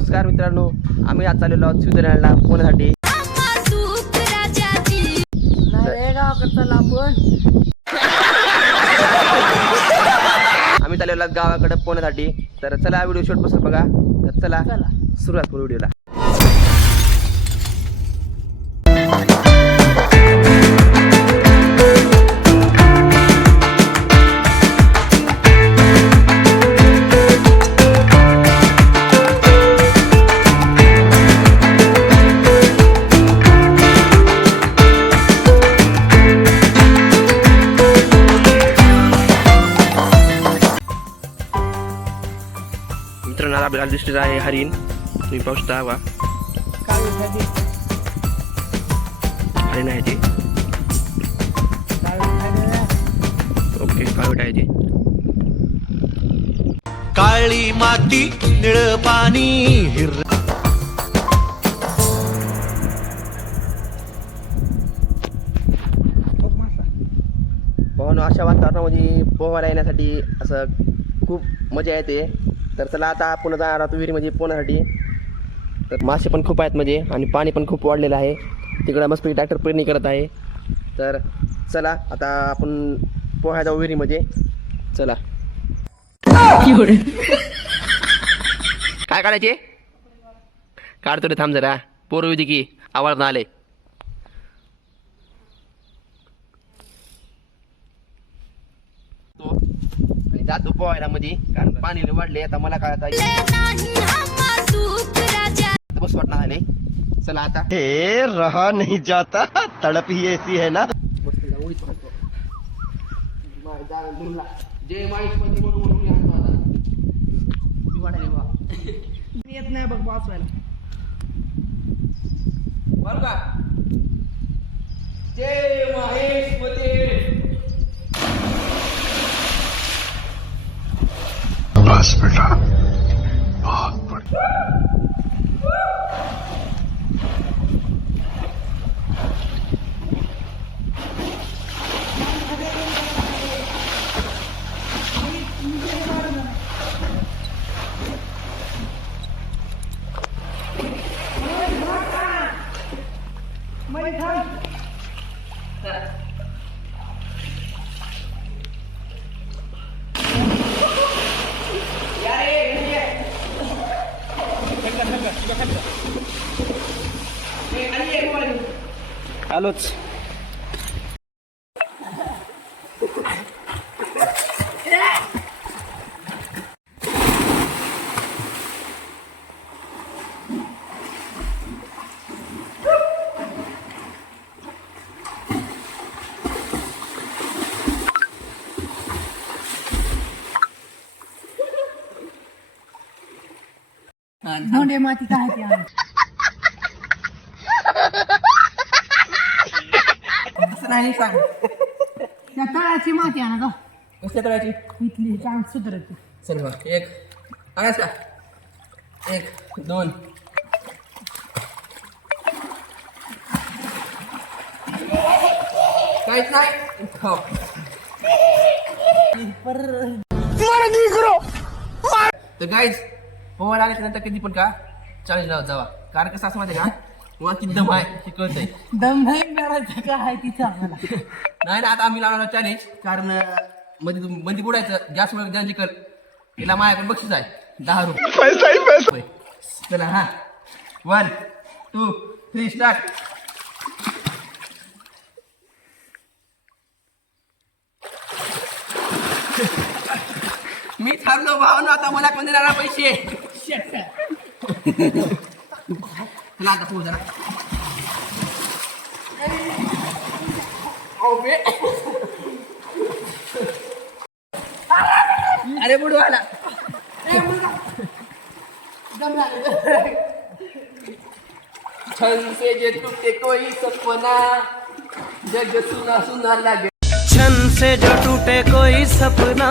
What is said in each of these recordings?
नमस्कार मित्रांनो आम्ही आज चाललेलो आहोत स्वित्झर्लंडला पोहण्यासाठी. आम्ही चाललेलो आहोत गावाकडे पोहण्यासाठी. तर चला व्हिडिओ शॉटपासून बघा. तर चला सुरुवात करू व्हिडिओला मित्रांनो आपल्याला दिसलेला आहे हरिण. तुम्ही पाहू शकता वा. हरिण आहे ते. ओके काळवट आहे ते. काळी माती निळ पाणी हिर अशा वातावरणामध्ये पोहायला येण्यासाठी असं खूप मजा येते. तर चला आता आपण जाणार विहिरीमध्ये पोहण्यासाठी तर मासे पण खूप आहेत म्हणजे आणि पाणी पण खूप वाढलेलं आहे. तिकडं मस्त ट्रॅक्टर पेरणी करत आहे. तर चला आता आपण पोहायला जाऊ विहिरीमध्ये. चला. काय काढायचे? काढतो रे थांब जरा. पोरं होती की. आवाज आले. जातो पोहायला मध्ये कारण पाणी वाढले आता मला काय आता बस वाटणार आले चला आता. हे रहा नहीं जाता. तड़प ही ऐसी है ना. जय. येत नाही बघ वाचवायला बरं का? जय महेशमती आलोच. धोंडे माती काय ती आण. असं नाही सांग त्या तळाची माती आणा का कसल्या तळाची इथली चांग सुधरत चल बा एक आणायच का एक दोन काहीच नाही हो. तर गाईज पोहायला आल्याच्यानंतर कधी पण का? चाळीस लावत जावा. कारण कसं असं माहिती का? मुळात किती दम आहे हे कळतंय. दम नाही मिळायचं काय आहे तिथं आम्हाला? नाही ना आता आम्ही लावणार चॅलेंज कारण मध्ये तुम- मध्ये बुडायचं. गॅसमुळे ज्या जिकल तिला माझ्याकडे बक्षीस आहे. दहा रुपये. ही चला हा. वन टू थ्री स्टार्ट मी थांबलो भावनो आता मला कोण देणार पैसे. अरे बुढ़वाला छन से जो टूटे कोई सपना जग सुना सुना लगे छन से जो टूटे कोई सपना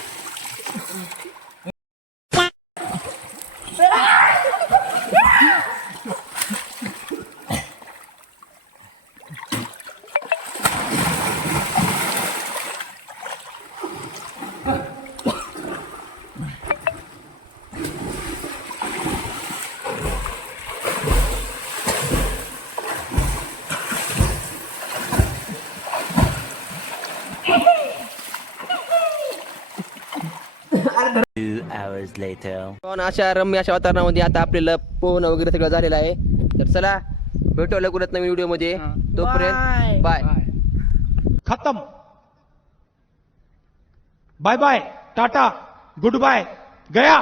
पण अशा रम्य अशा वातावरणामध्ये आता आपल्याला पोहणं वगैरे सगळं झालेलं आहे. तर चला भेटू लवकरच नवीन व्हिडिओमध्ये. तोपर्यंत बाय. खत्म. Bye bye. Tata. Good bye. गया.